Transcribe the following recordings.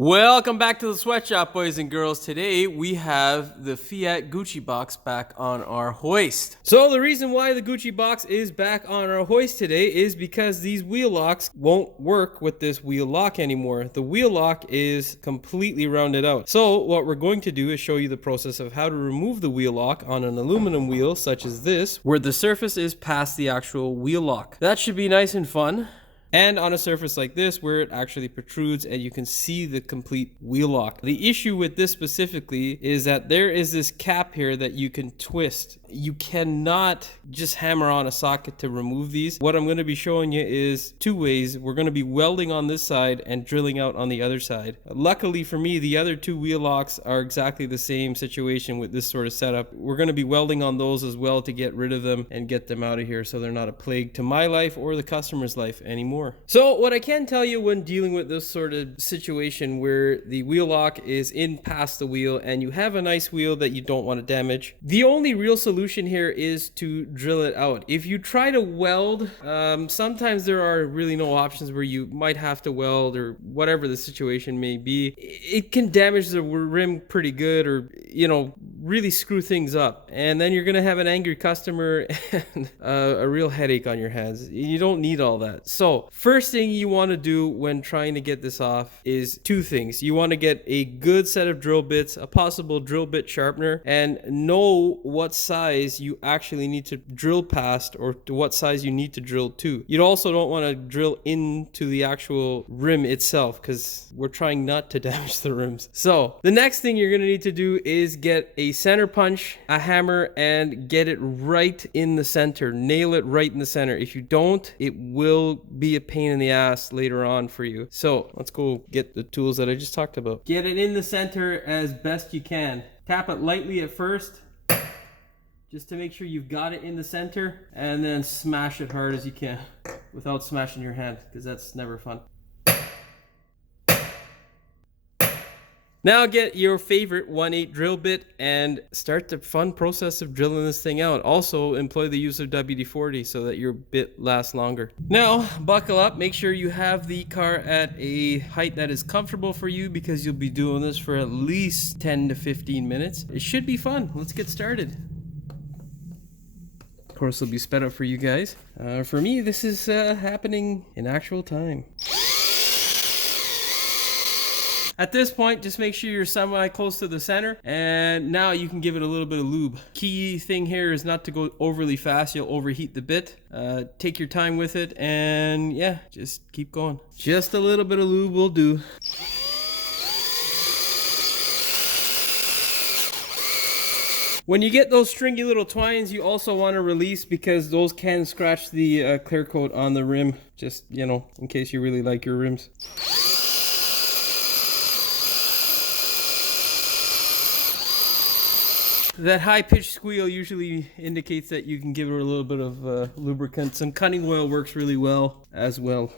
Welcome back to the sweatshop, boys and girls. Today we have the Fiat Gucci box back on our hoist. So the reason why the Gucci box is back on our hoist today is because these wheel locks won't work with this wheel lock anymore. The wheel lock is completely rounded out. So what we're going to do is show you the process of how to remove the wheel lock on an aluminum wheel such as this, where the surface is past the actual wheel lock. That should be nice and fun. And on a surface like this where it actually protrudes and you can see the complete wheel lock. The issue with this specifically is that there is this cap here that you can twist. You cannot just hammer on a socket to remove these. What I'm going to be showing you is two ways. We're going to be welding on this side and drilling out on the other side. Luckily for me, the other two wheel locks are exactly the same situation with this sort of setup. We're going to be welding on those as well to get rid of them and get them out of here so they're not a plague to my life or the customer's life anymore. So what I can tell you when dealing with this sort of situation where the wheel lock is in past the wheel and you have a nice wheel that you don't want to damage, the only real solution here is to drill it out. If you try to weld, sometimes there are really no options where you might have to weld or whatever the situation may be. It can damage the rim pretty good or, really screw things up. And then you're going to have an angry customer and a real headache on your hands. You don't need all that. So first thing you want to do when trying to get this off is two things. You want to get a good set of drill bits, a possible drill bit sharpener, and know what size you actually need to drill past or to what size you need to drill to. You also don't want to drill into the actual rim itself because we're trying not to damage the rims. So the next thing you're going to need to do is get a center punch, a hammer, and get it right in the center. Nail it right in the center. If you don't, it will be a pain in the ass later on for you. So let's go get the tools that I just talked about. Get it in the center as best you can. Tap it lightly at first, just to make sure you've got it in the center, and then smash it hard as you can without smashing your hand, because that's never fun. Now get your favorite 1/8 drill bit and start the fun process of drilling this thing out. Also employ the use of WD-40 so that your bit lasts longer. Now buckle up, make sure you have the car at a height that is comfortable for you because you'll be doing this for at least 10 to 15 minutes. It should be fun. Let's get started. Of course it'll be sped up for you guys. For me this is happening in actual time. At this point, just make sure you're semi-close to the center, and now you can give it a little bit of lube. Key thing here is not to go overly fast. You'll overheat the bit. Take your time with it, and yeah, just keep going. Just a little bit of lube will do. When you get those stringy little twines, you also want to release because those can scratch the clear coat on the rim, just, in case you really like your rims. That high-pitched squeal usually indicates that you can give it a little bit of lubricant. Some cutting oil works really well as well.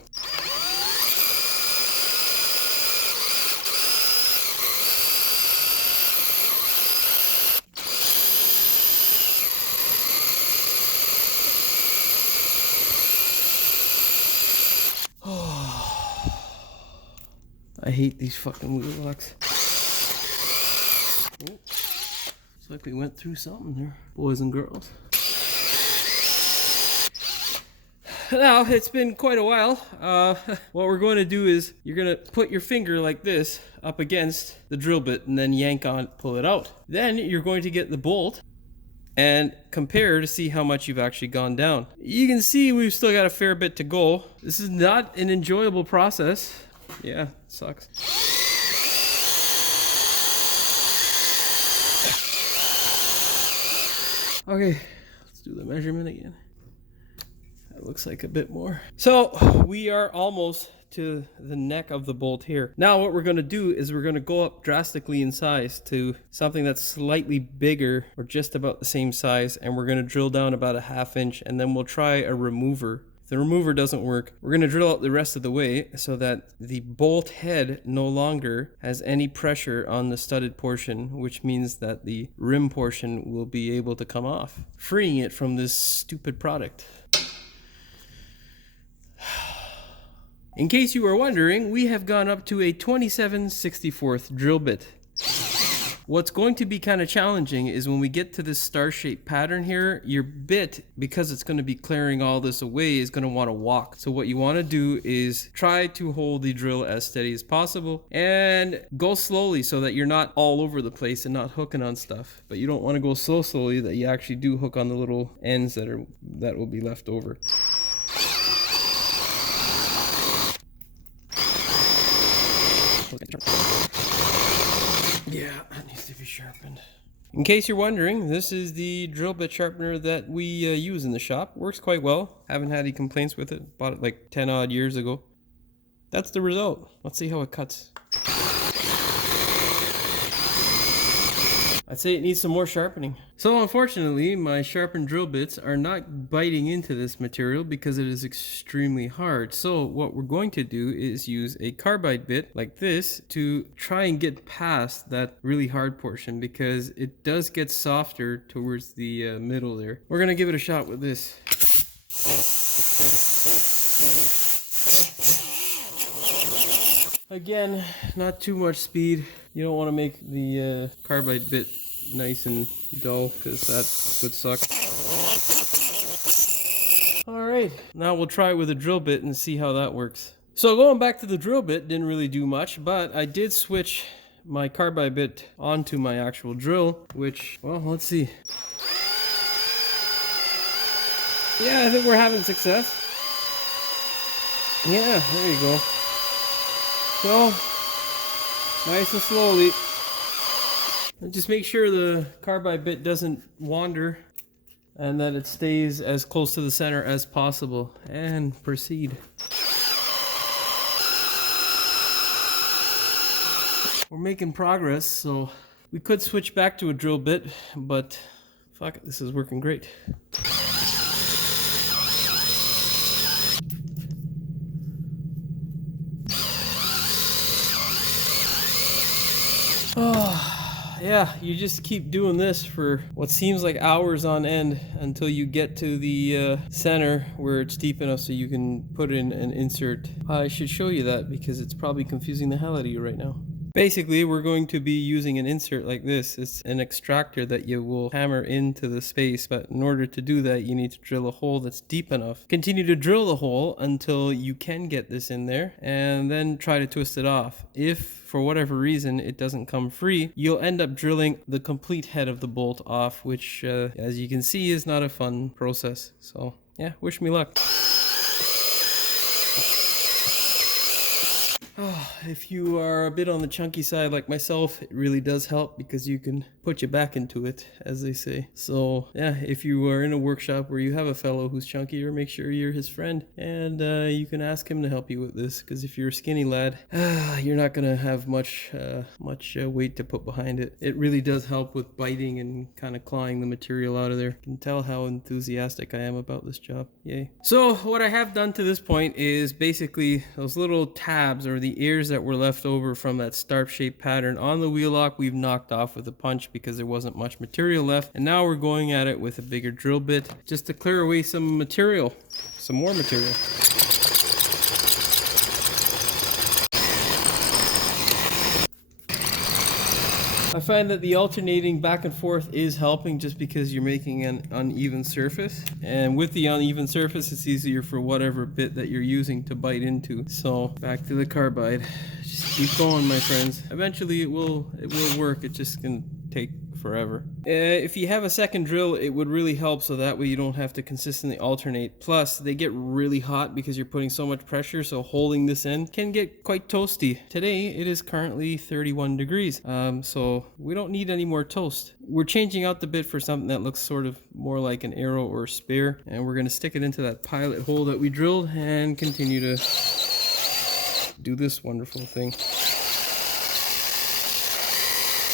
I hate these fucking wheel locks. Oh. Like we went through something there, boys and girls. Now, it's been quite a while. What we're going to do is you're going to put your finger like this up against the drill bit and then yank on, pull it out. Then you're going to get the bolt and compare to see how much you've actually gone down. You can see we've still got a fair bit to go. This is not an enjoyable process. Yeah, it sucks. Okay, let's do the measurement again. That looks like a bit more. So we are almost to the neck of the bolt here. Now what we're going to do is we're going to go up drastically in size to something that's slightly bigger or just about the same size, and we're going to drill down about a 1/2 inch, and then we'll try a remover. If the remover doesn't work, we're going to drill out the rest of the way so that the bolt head no longer has any pressure on the studded portion, which means that the rim portion will be able to come off, freeing it from this stupid product. In case you are wondering, we have gone up to a 27/64 drill bit. What's going to be kind of challenging is when we get to this star-shaped pattern here, your bit, because it's going to be clearing all this away, is going to want to walk. So what you want to do is try to hold the drill as steady as possible and go slowly so that you're not all over the place and not hooking on stuff. But you don't want to go so slowly that you actually do hook on the little ends that will be left over. Yeah, that needs to be sharpened. In case you're wondering, this is the drill bit sharpener that we use in the shop. Works quite well. Haven't had any complaints with it. Bought it like 10 odd years ago. That's the result. Let's see how it cuts. I'd say it needs some more sharpening. So unfortunately, my sharpened drill bits are not biting into this material because it is extremely hard. So what we're going to do is use a carbide bit like this to try and get past that really hard portion, because it does get softer towards the middle there. We're gonna give it a shot with this. Again, not too much speed. You don't want to make the carbide bit nice and dull, because that would suck. Alright, now we'll try it with a drill bit and see how that works. So going back to the drill bit, didn't really do much, but I did switch my carbide bit onto my actual drill, which, well, let's see. Yeah, I think we're having success. Yeah, there you go. So, nice and slowly. And just make sure the carbide bit doesn't wander and that it stays as close to the center as possible. And proceed. We're making progress, so we could switch back to a drill bit, but fuck it, this is working great. Oh, yeah, you just keep doing this for what seems like hours on end until you get to the center where it's deep enough so you can put in an insert. I should show you that because it's probably confusing the hell out of you right now. Basically, we're going to be using an insert like this. It's an extractor that you will hammer into the space, but in order to do that, you need to drill a hole that's deep enough. Continue to drill the hole until you can get this in there, and then try to twist it off. If, for whatever reason, it doesn't come free, you'll end up drilling the complete head of the bolt off, which, as you can see, is not a fun process. So, yeah, wish me luck. If you are a bit on the chunky side like myself, it really does help because you can put your back into it, as they say. So yeah, if you are in a workshop where you have a fellow who's chunkier, make sure you're his friend and you can ask him to help you with this, because if you're a skinny lad, you're not gonna have much weight to put behind it. It really does help with biting and kind of clawing the material out of there. You can tell how enthusiastic I am about this job. Yay. So what I have done to this point is basically those little tabs or the ears that were left over from that star-shaped pattern on the wheel lock, we've knocked off with a punch because there wasn't much material left, and now we're going at it with a bigger drill bit just to clear away some material, some more material. I find that the alternating back and forth is helping just because you're making an uneven surface. And with the uneven surface, it's easier for whatever bit that you're using to bite into. So back to the carbide. Just keep going, my friends. Eventually it will work. It just can take forever. If you have a second drill, it would really help, so that way you don't have to consistently alternate. Plus, they get really hot because you're putting so much pressure, so holding this in can get quite toasty. Today, it is currently 31 degrees, so we don't need any more toast. We're changing out the bit for something that looks sort of more like an arrow or spear, and we're going to stick it into that pilot hole that we drilled and continue to do this wonderful thing.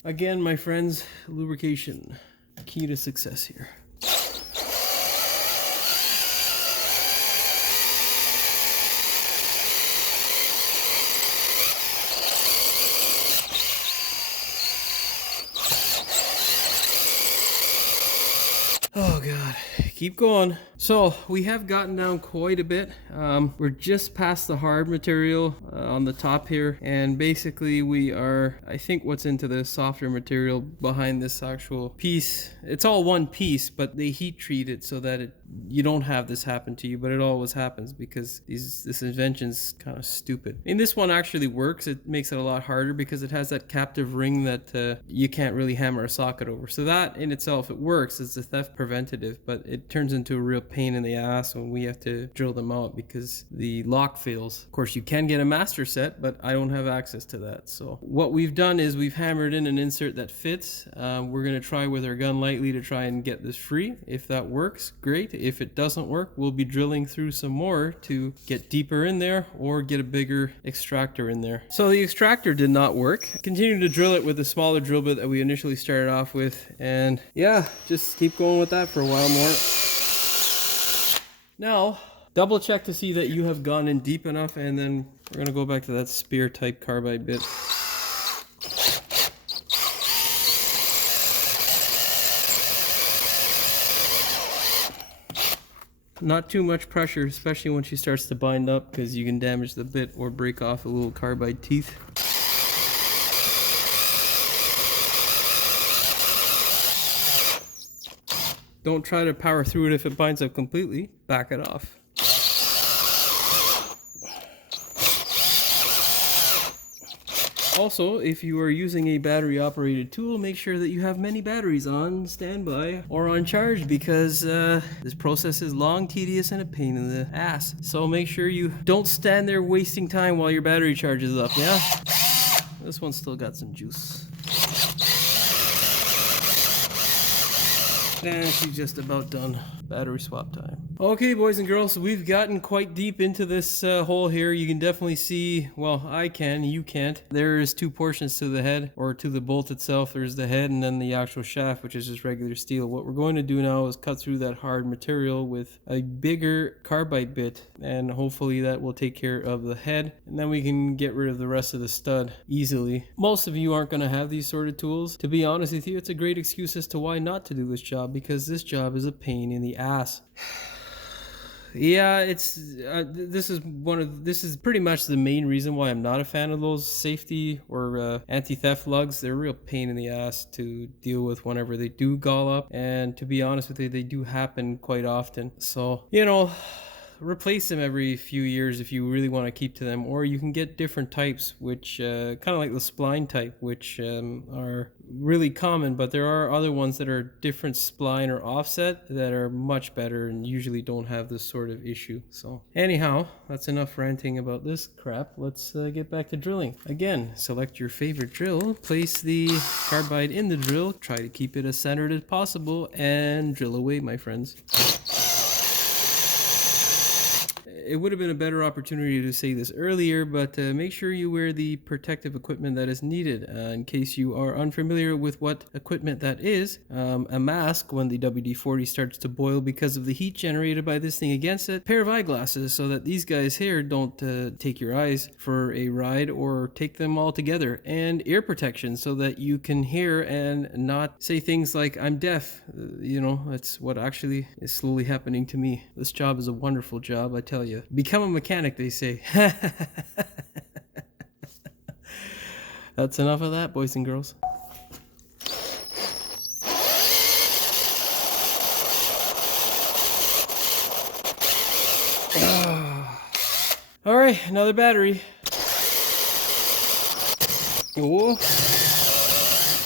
Again, my friends, lubrication, key to success here. Oh God, keep going. So we have gotten down quite a bit. We're just past the hard material on the top here, and basically we are, I think what's into the softer material behind this actual piece. It's all one piece, but they heat treat it so that you don't have this happen to you, but it always happens because this invention's kind of stupid. And this one actually works. It makes it a lot harder because it has that captive ring that you can't really hammer a socket over. So that in itself, it works. It's a theft preventative, but it turns into a real pain in the ass when we have to drill them out because the lock fails. Of course, you can get a master set, but I don't have access to that. So what we've done is we've hammered in an insert that fits. We're going to try with our gun lightly to try and get this free. If that works, great. If it doesn't work, we'll be drilling through some more to get deeper in there or get a bigger extractor in there. So the extractor did not work. Continue to drill it with the smaller drill bit that we initially started off with, and yeah, just keep going with that for a while more. Now, double check to see that you have gone in deep enough, and then we're gonna go back to that spear type carbide bit. Not too much pressure, especially when she starts to bind up, because you can damage the bit or break off the little carbide teeth. Don't try to power through it if it binds up completely. Back it off. Also, if you are using a battery operated tool, make sure that you have many batteries on standby or on charge, because this process is long, tedious, and a pain in the ass. So make sure you don't stand there wasting time while your battery charges up, yeah? This one's still got some juice. And she's just about done. Battery swap time. Okay, boys and girls, so we've gotten quite deep into this hole here. You can definitely see, well, I can, you can't. There's two portions to the head, or to the bolt itself. There's the head and then the actual shaft, which is just regular steel. What we're going to do now is cut through that hard material with a bigger carbide bit, and hopefully that will take care of the head, and then we can get rid of the rest of the stud easily. Most of you aren't going to have these sort of tools. To be honest with you, it's a great excuse as to why not to do this job, because this job is a pain in the ass. Yeah, it's this is pretty much the main reason why I'm not a fan of those safety or anti-theft lugs. They're a real pain in the ass to deal with whenever they do gall up, and to be honest with you, they do happen quite often. So, you know, replace them every few years if you really want to keep to them, or you can get different types, which kind of like the spline type, which are really common, but there are other ones that are different spline or offset that are much better and usually don't have this sort of issue. So anyhow, that's enough ranting about this crap. Let's get back to drilling. Again, select your favorite drill, place the carbide in the drill, try to keep it as centered as possible, and drill away, my friends. It would have been a better opportunity to say this earlier, but make sure you wear the protective equipment that is needed. In case you are unfamiliar with what equipment that is, a mask when the WD-40 starts to boil because of the heat generated by this thing against it, a pair of eyeglasses so that these guys here don't take your eyes for a ride or take them all together, and ear protection so that you can hear and not say things like, I'm deaf. You know, that's what actually is slowly happening to me. This job is a wonderful job, I tell you. Become a mechanic, they say. That's enough of that, boys and girls. All right, another battery. Oh,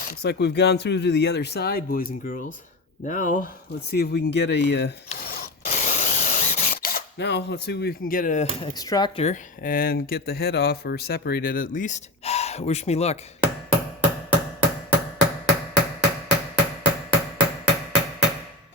looks like we've gone through to the other side, boys and girls. Now, let's see if we can get a extractor and get the head off, or separate it at least. Wish me luck.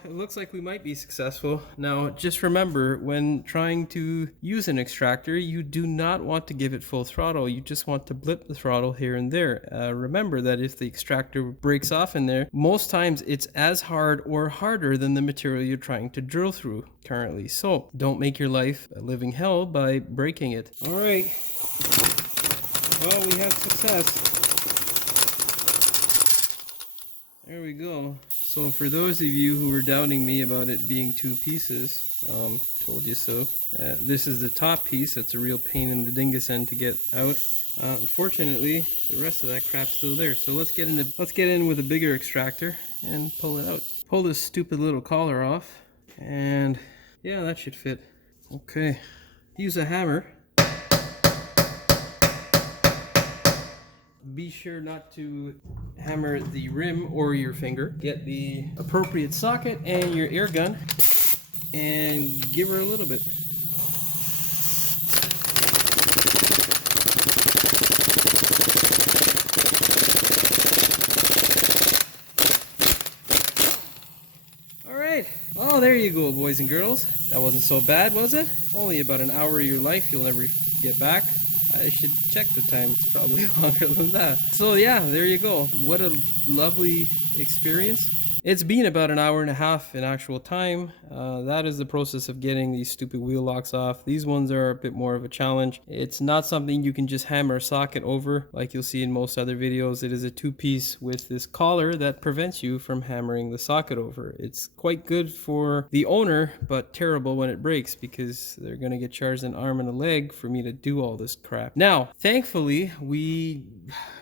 It looks like we might be successful. Now, just remember, when trying to use an extractor, you do not want to give it full throttle. You just want to blip the throttle here and there. Remember that if the extractor breaks off in there, most times it's as hard or harder than the material you're trying to drill through currently. So don't make your life a living hell by breaking it. All right. Well, we have success. There we go. So for those of you who were doubting me about it being two pieces, told you so. This is the top piece. That's a real pain in the dingus end to get out. Unfortunately, the rest of that crap's still there. So let's get in with a bigger extractor and pull it out. Pull this stupid little collar off, and yeah, that should fit. Okay, use a hammer. Be sure not to hammer the rim or your finger. Get the appropriate socket and your air gun and give her a little bit. Alright, oh there you go, boys and girls. That wasn't so bad, was it? Only about an hour of your life you'll never get back. I should check the time, it's probably longer than that. So yeah, there you go. What a lovely experience. It's been about an hour and a half in actual time. That is the process of getting these stupid wheel locks off. These ones are a bit more of a challenge. It's not something you can just hammer a socket over like you'll see in most other videos. It is a two-piece with this collar that prevents you from hammering the socket over. It's quite good for the owner, but terrible when it breaks because they're gonna get charged an arm and a leg for me to do all this crap. Now, thankfully, we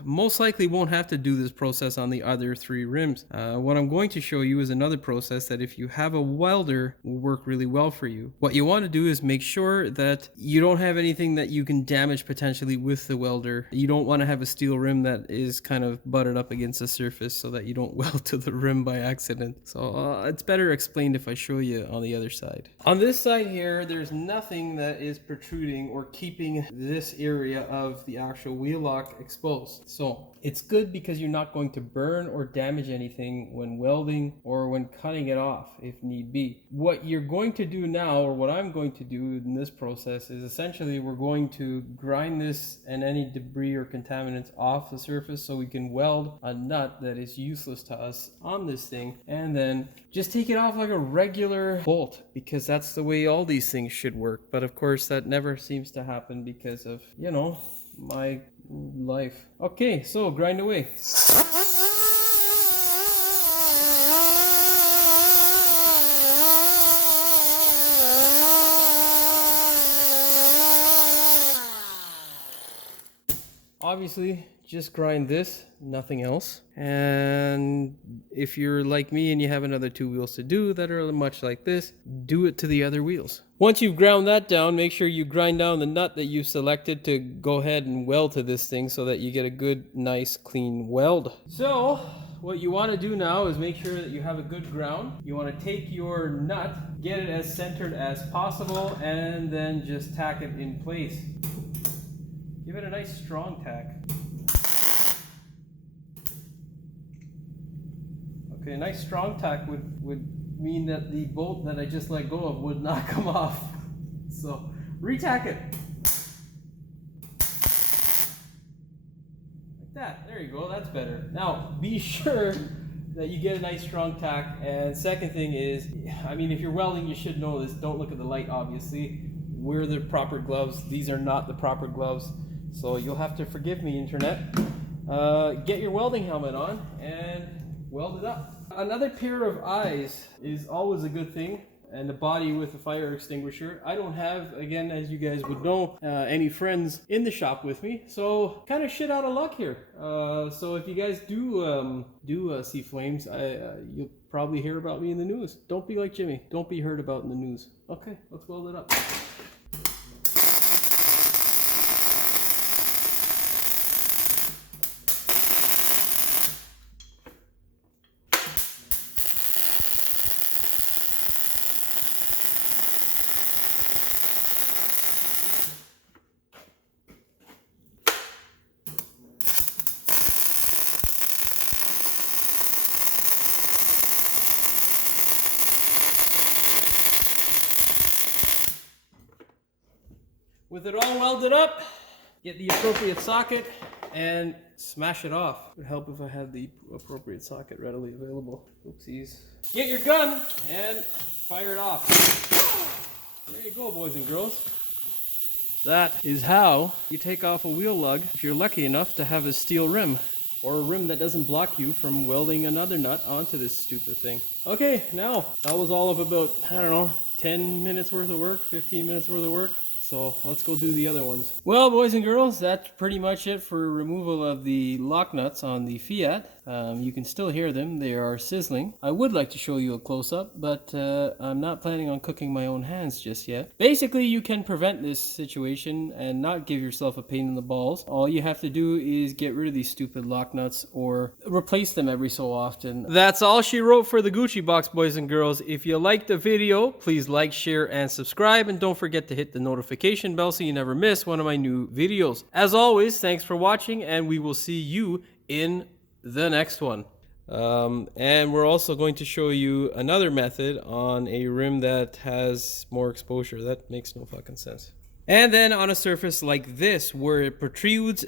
most likely won't have to do this process on the other three rims. What I'm going to show you is another process that if you have a welder will work really well for you. What you want to do is make sure that you don't have anything that you can damage potentially with the welder. You don't want to have a steel rim that is kind of butted up against the surface so that you don't weld to the rim by accident. So it's better explained if I show you on the other side. On this side here, there's nothing that is protruding or keeping this area of the actual wheel lock exposed. So it's good because you're not going to burn or damage anything when welding or when cutting it off if need be. What you're going to do now, or what I'm going to do in this process, is essentially we're going to grind this and any debris or contaminants off the surface so we can weld a nut that is useless to us on this thing, and then just take it off like a regular bolt, because that's the way all these things should work. But of course that never seems to happen because of, you know, my life. Okay, so grind away. Obviously, just grind this, nothing else. And if you're like me and you have another two wheels to do that are much like this, do it to the other wheels. Once you've ground that down, make sure you grind down the nut that you selected to go ahead and weld to this thing so that you get a good, nice, clean weld. So what you want to do now is make sure that you have a good ground. You want to take your nut, get it as centered as possible, and then just tack it in place. Give it a nice strong tack. Okay, a nice strong tack would mean that the bolt that I just let go of would not come off. So, re-tack it. Like that, there you go, that's better. Now, be sure that you get a nice strong tack. And second thing is, I mean, if you're welding, you should know this. Don't look at the light, obviously. Wear the proper gloves. These are not the proper gloves. So you'll have to forgive me, internet. Get your welding helmet on and weld it up. Another pair of eyes is always a good thing, and a body with a fire extinguisher. I don't have, again, as you guys would know, any friends in the shop with me, so kind of shit out of luck here. So if you guys do see flames, you'll probably hear about me in the news. Don't be like Jimmy. Don't be heard about in the news. Okay, let's weld it up. With it all welded up, get the appropriate socket and smash it off. It would help if I had the appropriate socket readily available. Oopsies. Get your gun and fire it off. There you go, boys and girls. That is how you take off a wheel lug if you're lucky enough to have a steel rim. or a rim that doesn't block you from welding another nut onto this stupid thing. Okay, now that was all of about, I don't know, 10 minutes worth of work, 15 minutes worth of work. So let's go do the other ones. Well, boys and girls, that's pretty much it for removal of the lock nuts on the Fiat. You can still hear them. They are sizzling. I would like to show you a close-up, but I'm not planning on cooking my own hands just yet. Basically, you can prevent this situation and not give yourself a pain in the balls. All you have to do is get rid of these stupid lock nuts or replace them every so often. That's all she wrote for the Gucci box, boys and girls. If you liked the video, please like, share, and subscribe, and don't forget to hit the notification bell so you never miss one of my new videos. As always, thanks for watching, and we will see you in the next one. And we're also going to show you another method on a rim that has more exposure. That makes no fucking sense. And then on a surface like this where it protrudes,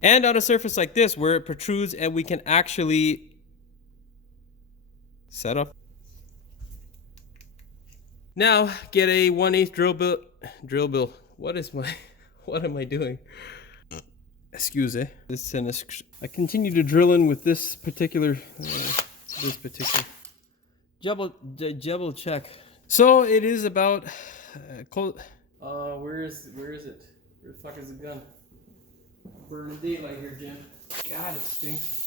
and on a surface like this where it protrudes and we can actually set up. Now get a 1/8 drill bill. What am I doing? Excuse me. I continue to drill in with this particular double check. So it is about where is it? Where the fuck is the gun? Burning daylight here, Jim. God, it stinks.